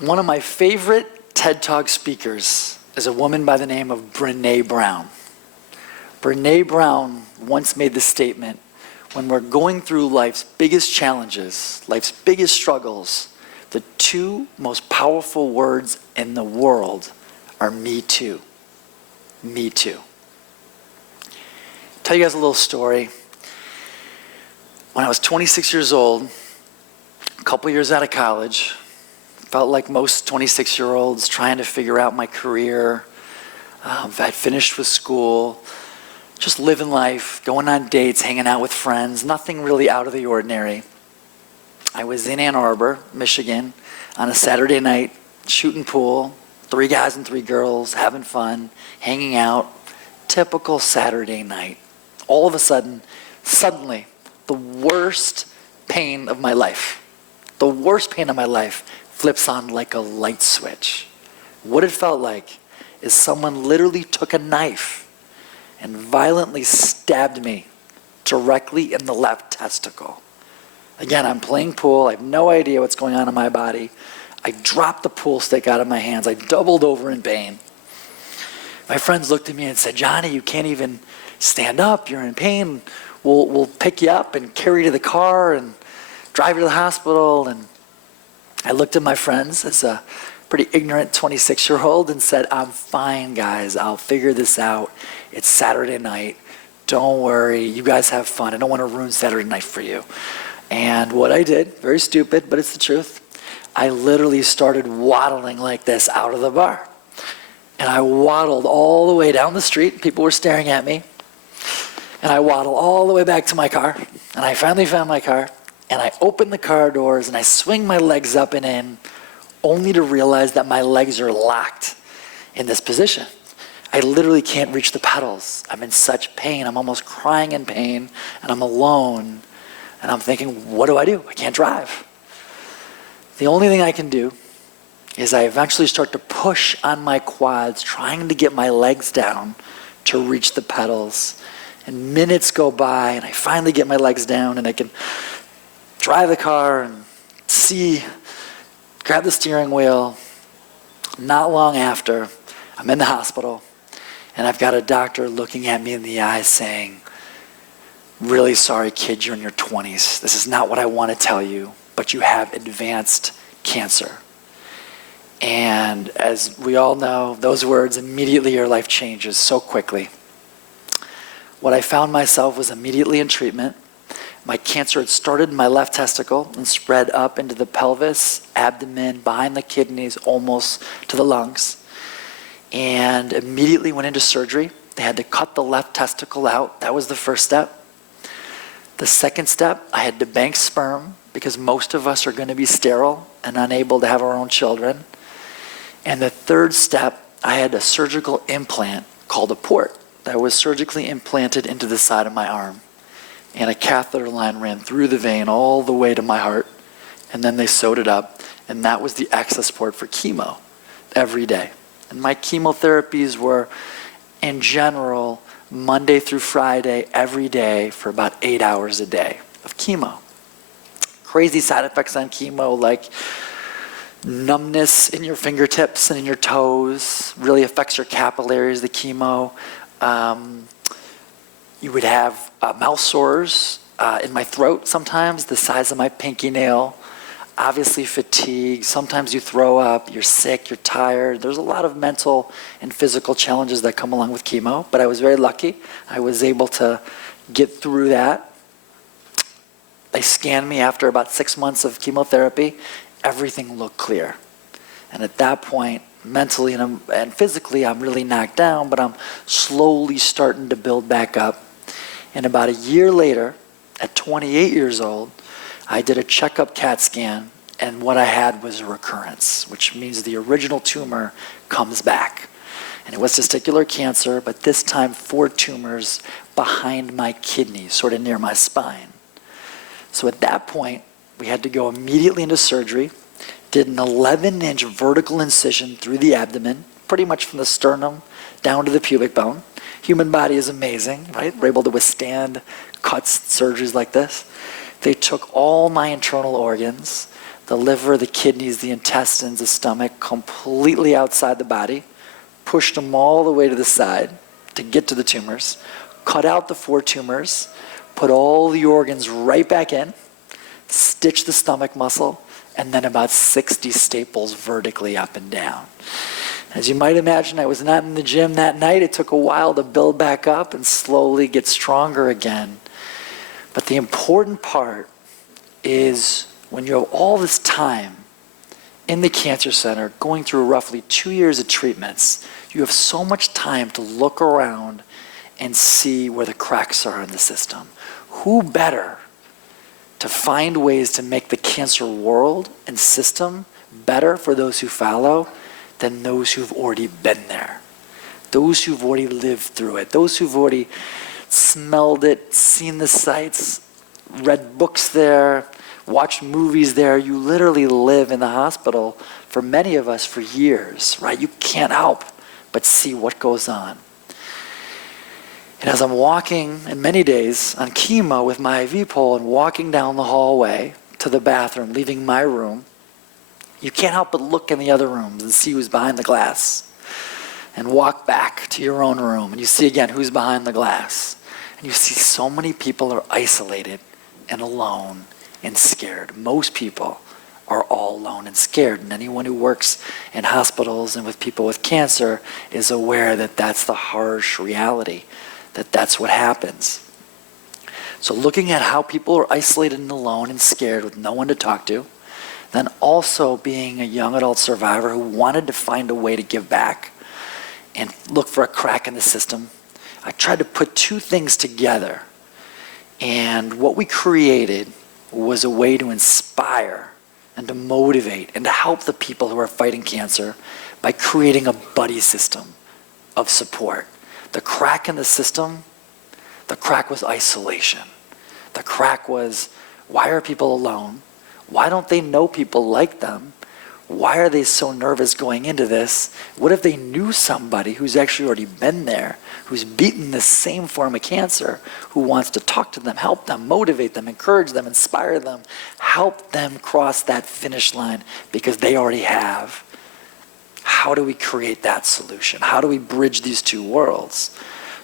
One of my favorite TED Talk speakers is a woman by the name of Brené Brown. Brené Brown once made the statement, when we're going through life's biggest challenges, life's biggest struggles, the two most powerful words in the world are me too. Me too. Tell you guys a little story. When I was 26 years old, a couple years out of college, felt like most 26-year-olds trying to figure out my career. I'd finished with school, just living life, going on dates, hanging out with friends, nothing really out of the ordinary. I was in Ann Arbor, Michigan, on a Saturday night, shooting pool, 3 guys and 3 girls, having fun, hanging out, typical Saturday night. All of a sudden, suddenly, the worst pain of my life flips on like a light switch. What it felt like is someone literally took a knife and violently stabbed me directly in the left testicle. Again, I'm playing pool. I have no idea what's going on in my body. I dropped the pool stick out of my hands. I doubled over in pain. My friends looked at me and said, "Johnny, you can't even stand up. You're in pain. We'll pick you up and carry you to the car and drive you to the hospital." And I looked at my friends as a pretty ignorant 26-year-old and said, "I'm fine, guys. I'll figure this out. It's Saturday night. Don't worry. You guys have fun. I don't want to ruin Saturday night for you." And what I did, very stupid, but it's the truth, I literally started waddling like this out of the bar. And I waddled all the way down the street. People were staring at me. And I waddled all the way back to my car. And I finally found my car. And I open the car doors and I swing my legs up and in, only to realize that my legs are locked in this position. I literally can't reach the pedals. I'm in such pain. I'm almost crying in pain, and I'm alone. And I'm thinking, what do? I can't drive. The only thing I can do is I eventually start to push on my quads, trying to get my legs down to reach the pedals. And minutes go by, and I finally get my legs down, and I can drive the car and grab the steering wheel. Not long after, I'm in the hospital, and I've got a doctor looking at me in the eyes saying, "Really sorry, kid, you're in your 20s. This is not what I want to tell you, but you have advanced cancer." And as we all know, those words, immediately your life changes so quickly. What I found myself was immediately in treatment. My cancer had started in my left testicle and spread up into the pelvis, abdomen, behind the kidneys, almost to the lungs. And immediately went into surgery. They had to cut the left testicle out. That was the first step. The second step, I had to bank sperm because most of us are going to be sterile and unable to have our own children. And the third step, I had a surgical implant called a port that was surgically implanted into the side of my arm. And a catheter line ran through the vein all the way to my heart. And then they sewed it up. And that was the access port for chemo every day. And my chemotherapies were, in general, Monday through Friday, every day for about 8 hours a day of chemo. Crazy side effects on chemo, like numbness in your fingertips and in your toes, really affects your capillaries, the chemo. You would have mouth sores in my throat sometimes, the size of my pinky nail. Obviously fatigue, sometimes you throw up, you're sick, you're tired. There's a lot of mental and physical challenges that come along with chemo, but I was very lucky. I was able to get through that. They scanned me after about 6 months of chemotherapy. Everything looked clear. And at that point, mentally and physically, I'm really knocked down, but I'm slowly starting to build back up. And about a year later, at 28 years old, I did a checkup CAT scan, and what I had was a recurrence, which means the original tumor comes back. And it was testicular cancer, but this time 4 tumors behind my kidneys, sort of near my spine. So at that point, we had to go immediately into surgery, did an 11-inch vertical incision through the abdomen, pretty much from the sternum down to the pubic bone. Human body is amazing, right? We're able to withstand cuts, surgeries like this. They took all my internal organs. the liver, the kidneys, the intestines, the stomach, completely outside the body, pushed them all the way to the side to get to the tumors, cut out the 4 tumors, put all the organs right back in, stitch the stomach muscle, and then about 60 staples vertically up and down. As you might imagine, I was not in the gym that night. It took a while to build back up and slowly get stronger again. But the important part is when you have all this time in the cancer center going through roughly 2 years of treatments, you have so much time to look around and see where the cracks are in the system. Who better to find ways to make the cancer world and system better for those who follow than those who've already been there, those who've already lived through it, those who've already smelled it, seen the sights, read books there, watched movies there. You literally live in the hospital, for many of us, for years, right? You can't help but see what goes on. And as I'm walking, in many days, on chemo with my IV pole and walking down the hallway to the bathroom, leaving my room, you can't help but look in the other rooms and see who's behind the glass. And walk back to your own room and you see again who's behind the glass. And you see so many people are isolated and alone and scared. Most people are all alone and scared. And anyone who works in hospitals and with people with cancer is aware that that's the harsh reality, that that's what happens. So looking at how people are isolated and alone and scared with no one to talk to, then also being a young adult survivor who wanted to find a way to give back and look for a crack in the system, I tried to put 2 things together. And what we created was a way to inspire and to motivate and to help the people who are fighting cancer by creating a buddy system of support. The crack in the system, the crack was isolation. The crack was, why are people alone? Why don't they know people like them? Why are they so nervous going into this? What if they knew somebody who's actually already been there, who's beaten the same form of cancer, who wants to talk to them, help them, motivate them, encourage them, inspire them, help them cross that finish line because they already have? How do we create that solution? How do we bridge these 2 worlds?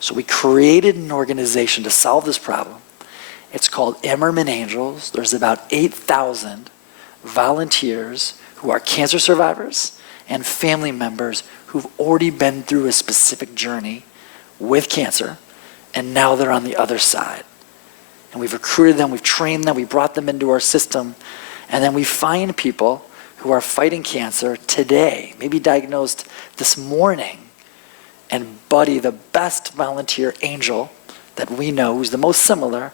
So we created an organization to solve this problem. It's called Imerman Angels. There's about 8,000 volunteers who are cancer survivors and family members who've already been through a specific journey with cancer, and now they're on the other side. And we've recruited them, we've trained them, we brought them into our system, and then we find people who are fighting cancer today, maybe diagnosed this morning, and Buddy, the best volunteer angel that we know, who's the most similar,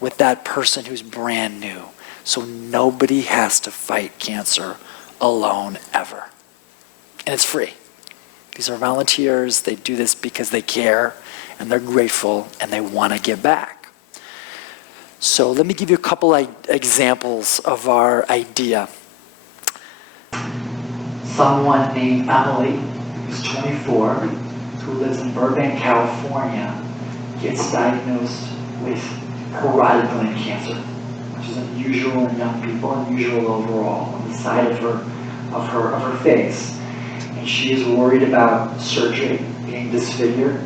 with that person who's brand new. So nobody has to fight cancer alone ever. And it's free. These are volunteers. They do this because they care and they're grateful and they want to give back. So let me give you a couple examples of our idea. Someone named Emily, who's 24, who lives in Burbank, California, gets diagnosed with parotid gland cancer, which is unusual in young people, unusual overall, on the side of her face. And she is worried about surgery, being disfigured.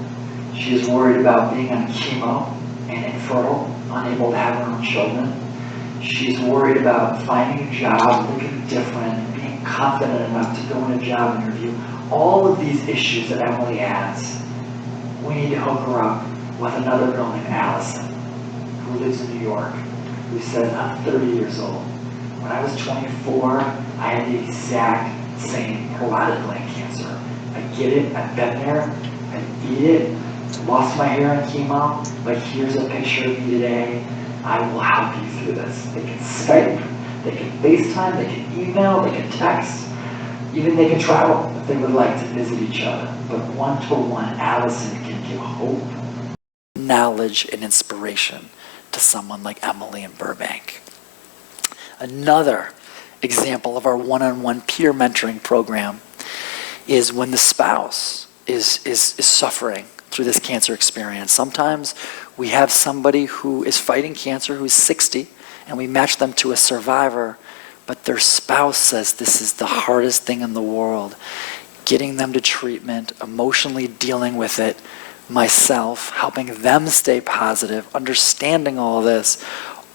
She is worried about being on chemo and infertile, unable to have her own children. She's worried about finding a job, looking different, being confident enough to go in a job interview. All of these issues that Emily has, we need to hook her up with another girl named Allison, who lives in New York, who says, I'm 30 years old. When I was 24, I had the exact same parotid gland cancer. I get it, I've been there, I beat it, lost my hair on chemo, but here's a picture of me today. I will help you through this. They can Skype, they can FaceTime, they can email, they can text, even they can travel if they would like to visit each other. But one-to-one, Allison can give hope, knowledge, and inspiration to someone like Emily in Burbank. Another example of our one-on-one peer mentoring program is when the spouse is suffering through this cancer experience. Sometimes we have somebody who is fighting cancer who's 60 and we match them to a survivor, but their spouse says this is the hardest thing in the world. Getting them to treatment, emotionally dealing with it, myself, helping them stay positive, understanding all this,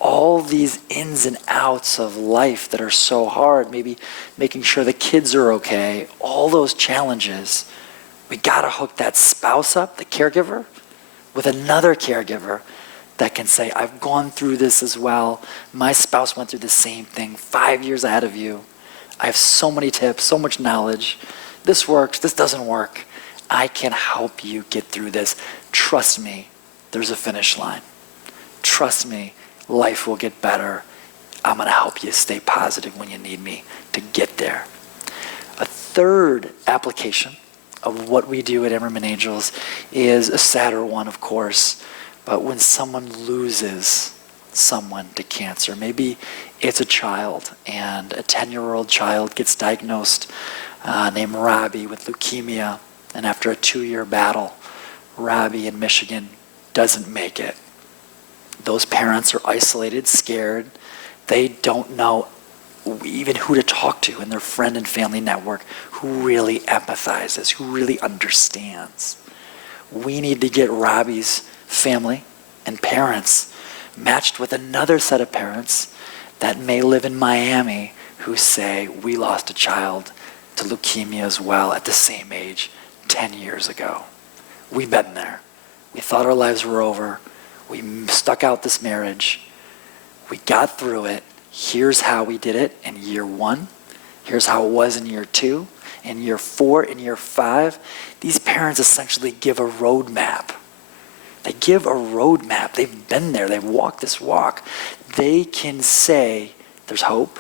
all these ins and outs of life that are so hard, maybe making sure the kids are okay, all those challenges. We gotta hook that spouse up, the caregiver, with another caregiver that can say, I've gone through this as well. My spouse went through the same thing 5 years ahead of you. I have so many tips, so much knowledge. This works, this doesn't work. I can help you get through this. Trust me, there's a finish line. Trust me, life will get better. I'm gonna help you stay positive when you need me to get there. A third application of what we do at Imerman Angels is a sadder one, of course, but when someone loses someone to cancer, maybe it's a child, and a 10-year-old child gets diagnosed named Robbie with leukemia, and after a 2-year battle, Robbie in Michigan doesn't make it. Those parents are isolated, scared. They don't know even who to talk to in their friend and family network who really empathizes, who really understands. We need to get Robbie's family and parents matched with another set of parents that may live in Miami who say, we lost a child to leukemia as well at the same age 10 years ago. We've been there. We thought our lives were over. We stuck out this marriage. We got through it. Here's how we did it in year 1. Here's how it was in year 2. In year 4, in year 5. These parents essentially give a roadmap. They give a roadmap. They've been there. They've walked this walk. They can say there's hope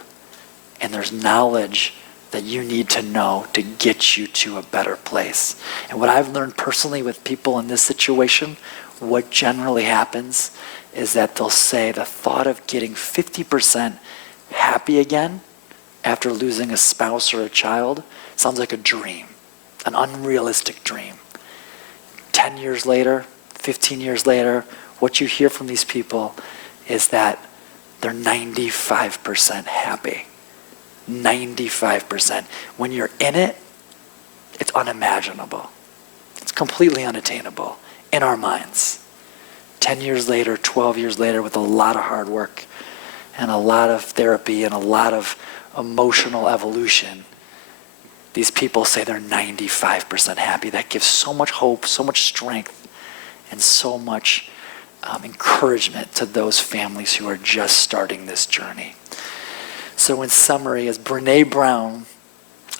and there's knowledge that you need to know to get you to a better place. And what I've learned personally with people in this situation, what generally happens is that they'll say the thought of getting 50% happy again after losing a spouse or a child sounds like a dream, an unrealistic dream. 10 years later, 15 years later, what you hear from these people is that they're 95% happy. 95%. When you're in it, it's unimaginable. It's completely unattainable in our minds. 10 years later, 12 years later, with a lot of hard work and a lot of therapy and a lot of emotional evolution, these people say they're 95% happy. That gives so much hope, so much strength, and so much encouragement to those families who are just starting this journey. So in summary, as Brene Brown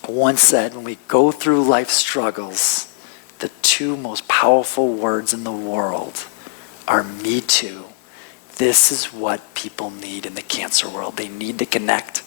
once said, when we go through life struggles, the 2 most powerful words in the world are me too. This is what people need in the cancer world. They need to connect.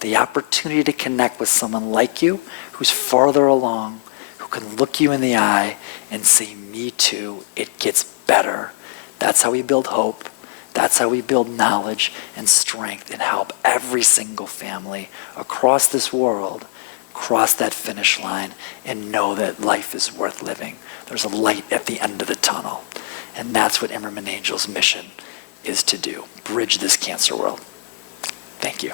The opportunity to connect with someone like you who's farther along, who can look you in the eye and say, me too, it gets better. That's how we build hope. That's how we build knowledge and strength and help every single family across this world cross that finish line and know that life is worth living. There's a light at the end of the tunnel. And that's what Imerman Angels' mission is to do. Bridge this cancer world. Thank you.